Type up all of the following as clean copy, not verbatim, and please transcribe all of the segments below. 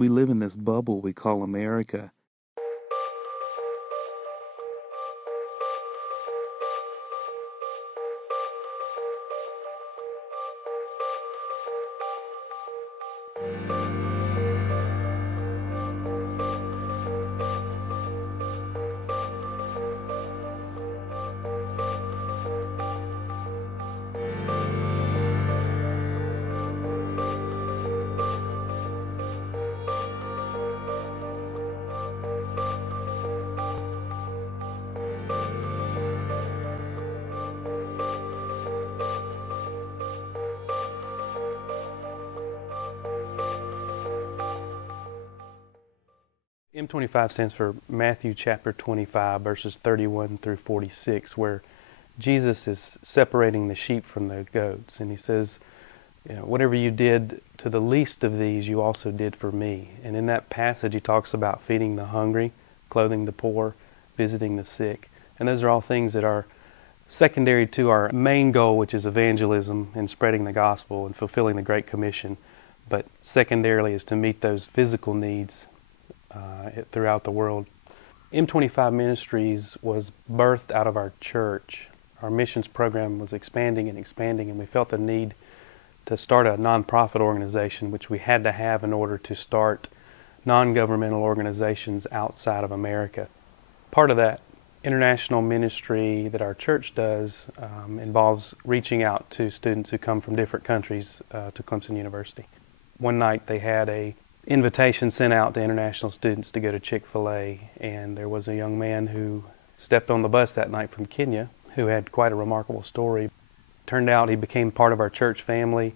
We live in this bubble we call America. M25 stands for Matthew chapter 25, verses 31 through 46, where Jesus is separating the sheep from the goats. And he says, whatever you did to the least of these, you also did for me. And in that passage, he talks about feeding the hungry, clothing the poor, visiting the sick. And those are all things that are secondary to our main goal, which is evangelism and spreading the gospel and fulfilling the Great Commission. But secondarily is to meet those physical needs throughout the world. M25 Ministries was birthed out of our church. Our missions program was expanding, and we felt the need to start a nonprofit organization, which we had to have in order to start non-governmental organizations outside of America. Part of that international ministry that our church does involves reaching out to students who come from different countries to Clemson University. One night they had a invitation sent out to international students to go to Chick-fil-A, and there was a young man who stepped on the bus that night from Kenya who had quite a remarkable story. Turned out he became part of our church family,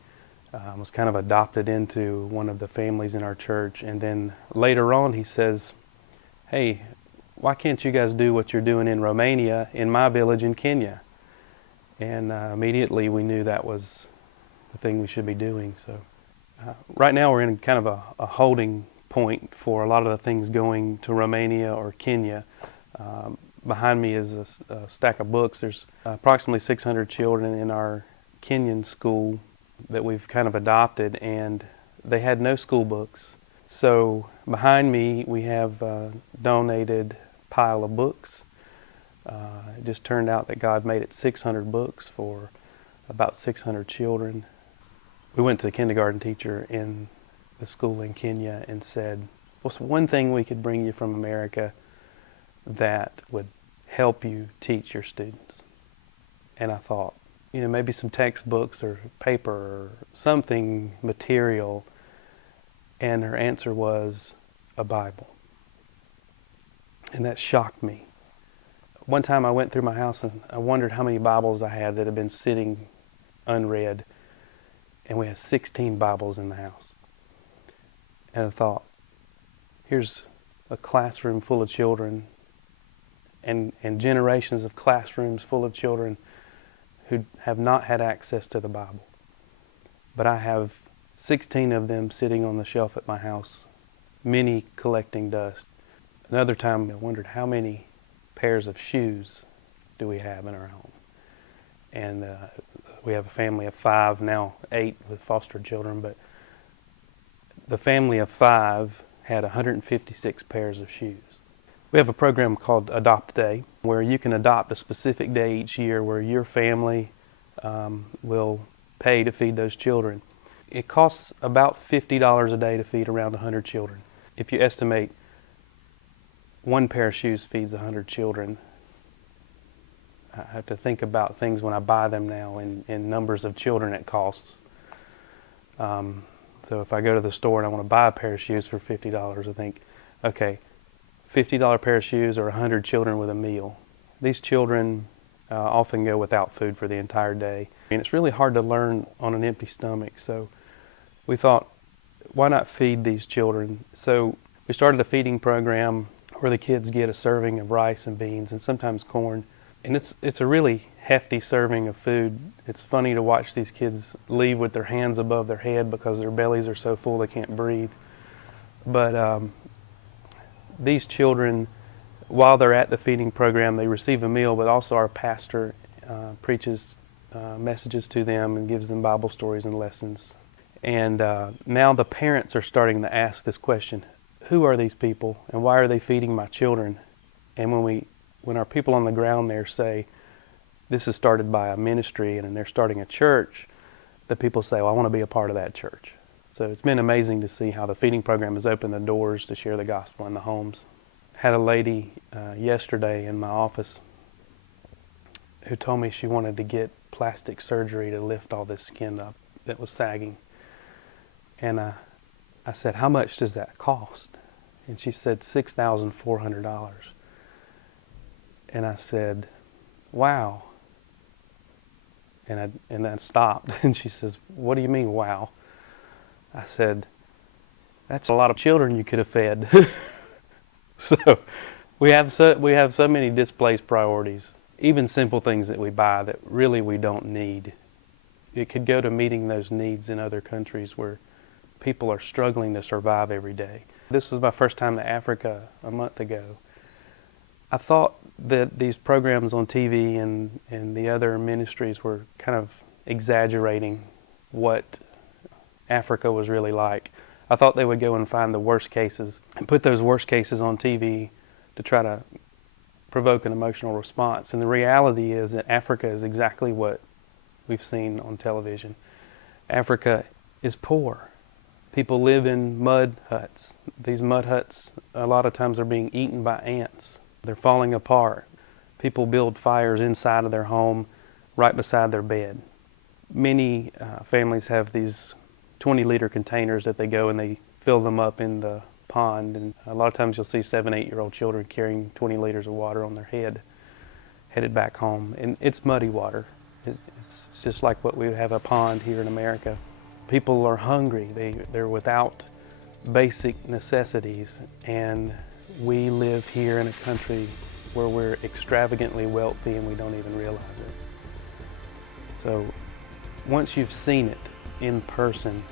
was kind of adopted into one of the families in our church, and then later on he says, "Hey, why can't you guys do what you're doing in Romania in my village in Kenya?" And immediately we knew that was the thing we should be doing. So right now we're in kind of a holding point for a lot of the things going to Romania or Kenya. Behind me is a stack of books. There's approximately 600 children in our Kenyan school that we've kind of adopted, and they had no school books. So behind me we have a donated pile of books. It just turned out that God made it 600 books for about 600 children. We went to the kindergarten teacher in the school in Kenya and said, "What's one thing we could bring you from America that would help you teach your students?" And I thought, maybe some textbooks or paper or something material. And her answer was a Bible. And that shocked me. One time I went through my house and I wondered how many Bibles I had that had been sitting unread. And we had 16 Bibles in the house. And I thought, here's a classroom full of children and generations of classrooms full of children who have not had access to the Bible. But I have 16 of them sitting on the shelf at my house, many collecting dust. Another time I wondered how many pairs of shoes do we have in our home. And we have a family of 5, now 8 with foster children, but the family of 5 had 156 pairs of shoes. We have a program called Adopt Day, where you can adopt a specific day each year where your family will pay to feed those children. It costs about $50 a day to feed around 100 children. If you estimate one pair of shoes feeds 100 children, I have to think about things when I buy them now in numbers of children it costs. So if I go to the store and I want to buy a pair of shoes for $50, I think, okay, $50 pair of shoes or 100 children with a meal. These children often go without food for the entire day. And it's really hard to learn on an empty stomach. So we thought, why not feed these children? So we started a feeding program where the kids get a serving of rice and beans and sometimes corn. And it's a really hefty serving of food. It's funny to watch these kids leave with their hands above their head because their bellies are so full they can't breathe. But these children, while they're at the feeding program, they receive a meal, but also our pastor preaches messages to them and gives them Bible stories and lessons. And now the parents are starting to ask this question: who are these people, and why are they feeding my children? And when our people on the ground there say, this is started by a ministry and they're starting a church, the people say, well, I want to be a part of that church. So it's been amazing to see how the feeding program has opened the doors to share the gospel in the homes. Had a lady yesterday in my office who told me she wanted to get plastic surgery to lift all this skin up that was sagging. And I said, how much does that cost? And she said, $6,400. And I said, wow. And I stopped. And she says, what do you mean, wow? I said, that's a lot of children you could have fed. So we have so many displaced priorities, even simple things that we buy that really we don't need. It could go to meeting those needs in other countries where people are struggling to survive every day. This was my first time to Africa a month ago. I thought that these programs on TV and the other ministries were kind of exaggerating what Africa was really like. I thought they would go and find the worst cases and put those worst cases on TV to try to provoke an emotional response. And the reality is that Africa is exactly what we've seen on television. Africa is poor. People live in mud huts. These mud huts a lot of times are being eaten by ants. They're falling apart. People build fires inside of their home right beside their bed. Many families have these 20-liter containers that they go and they fill them up in the pond, and a lot of times you'll see 7, 8-year-old children carrying 20 liters of water on their head, headed back home. And it's muddy water. It's just like what we have a pond here in America. People are hungry. They're without basic necessities, and we live here in a country where we're extravagantly wealthy and we don't even realize it. So once you've seen it in person,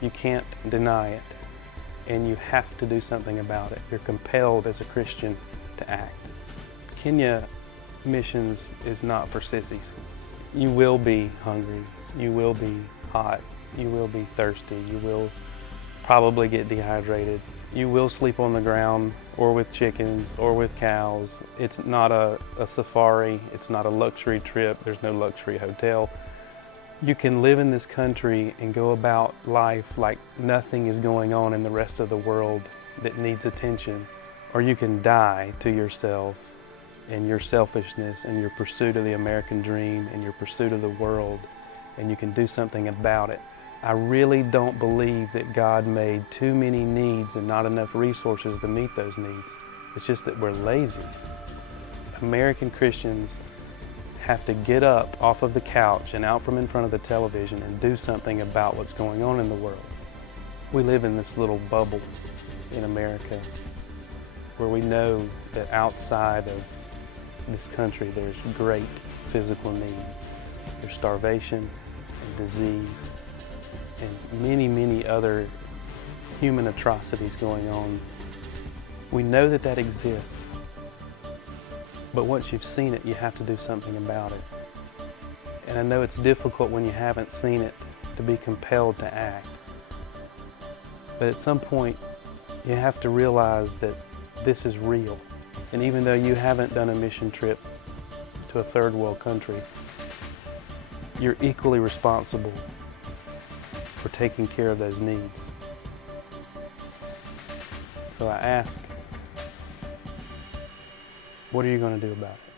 you can't deny it, and you have to do something about it. You're compelled as a Christian to act. Kenya missions is not for sissies. You will be hungry, you will be hot, you will be thirsty, you will probably get dehydrated, you will sleep on the ground or with chickens or with cows. It's not a safari, it's not a luxury trip, there's no luxury hotel. You can live in this country and go about life like nothing is going on in the rest of the world that needs attention, or you can die to yourself and your selfishness and your pursuit of the American dream and your pursuit of the world, and you can do something about it. I really don't believe that God made too many needs and not enough resources to meet those needs. It's just that we're lazy. American Christians have to get up off of the couch and out from in front of the television and do something about what's going on in the world. We live in this little bubble in America where we know that outside of this country there's great physical need. There's starvation and disease and many, many other human atrocities going on. We know that that exists. But once you've seen it, you have to do something about it. And I know it's difficult when you haven't seen it to be compelled to act. But at some point, you have to realize that this is real. And even though you haven't done a mission trip to a third world country, you're equally responsible for taking care of those needs. So I ask, what are you going to do about it?